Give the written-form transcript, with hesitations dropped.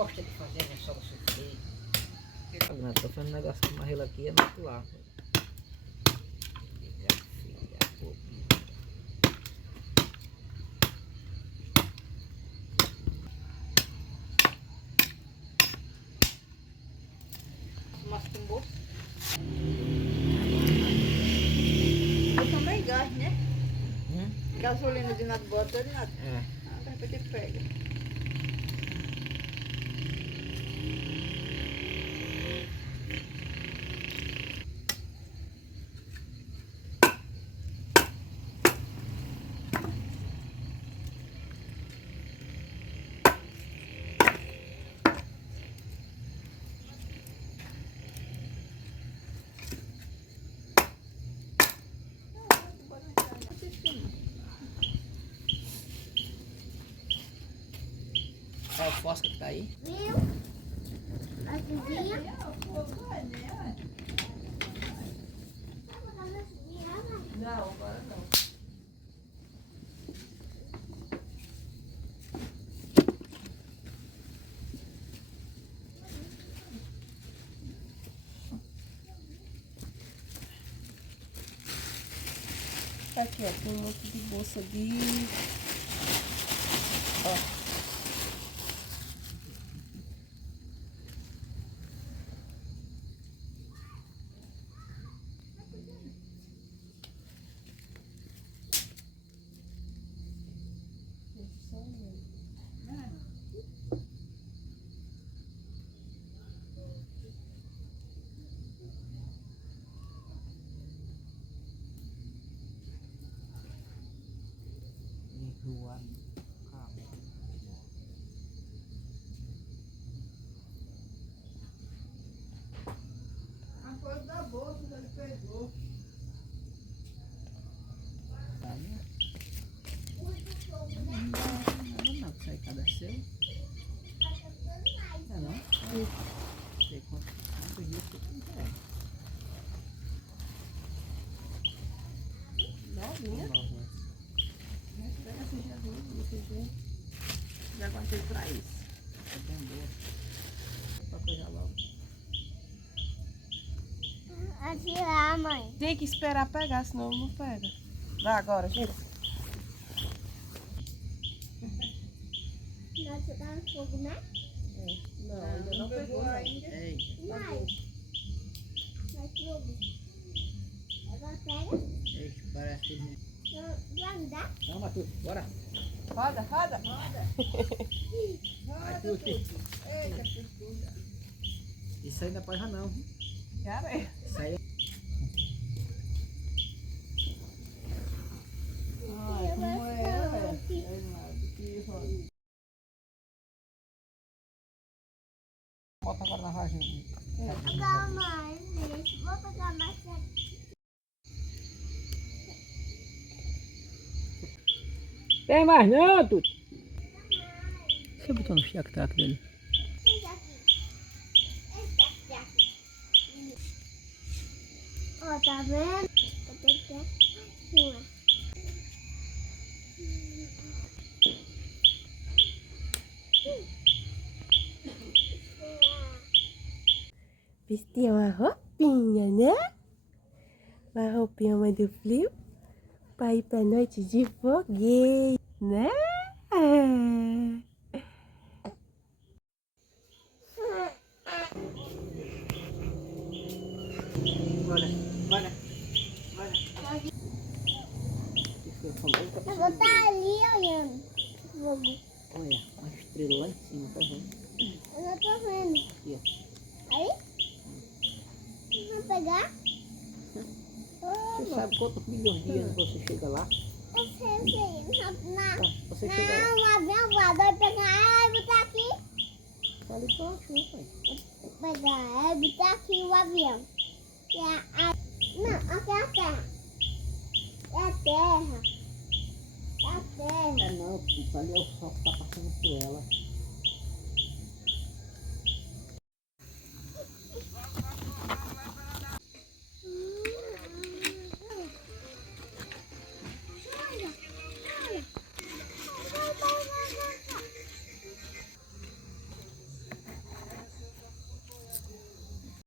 gosta de fazer a minha sogra sofrer. Tô fazendo um negócio com uma aqui, é muito lá. Mas tem gosto. Eu também gás, né? Gasolina de nada bota, de nada. É. De repente pega. Olha o fósforo que tá aí. Viu? A vizinha. Não, agora não. Aqui, ó, tem um monte de bolsa de... Ó. A coisa da bolsa, ele pegou. Não, que sai cada seu. Não, não? Sei quantos dias que tem. Novinha. Mas pega assim, Jesus, desse jeito. Já aguentei pra isso. É bem boa. Pra coisa logo. Atirar, mãe. Tem que esperar pegar, senão não pega. Vai agora, gira. Nossa, tá no fogo, né? Não, ainda não pegou ainda. Ei, Mas fogo. Agora pega. ei, parece que... Vai dar? Vamos, Matu, bora. Roda, roda. Roda. Vai, Tuti. Eita, que tudo. Isso aí não é pra não, viu? Cara, é. Isso aí é... Ai, como é? Que roda. Bota agora na vagina. Vou pegar mais, gente. Vou pegar mais. Tem mais não, Tuti? Você botou no fiaco-traco dele? Ó, tá vendo? Eu tenho que uma. Vestir uma roupinha, né? Uma roupinha mais do frio. Pra ir pra noite de fogueira, né? Bora, bora, bora. Eu vou estar ali olhando o fogo. Olha, uma estrela lá em cima, tá vendo? Eu não tô vendo. Aqui, ó. Aí? Vai pegar? Você sabe quantos milhões de anos você chega lá? Eu sei. Tá, você chega lá. Não, o avião voador vai pegar. Ai, botar aqui. Tá ali embaixo, né, pai? Vou pegar, botar aqui o avião. Não, aqui é a terra. É a terra. É a terra. É não, puta, ali é o sol que tá passando por ela.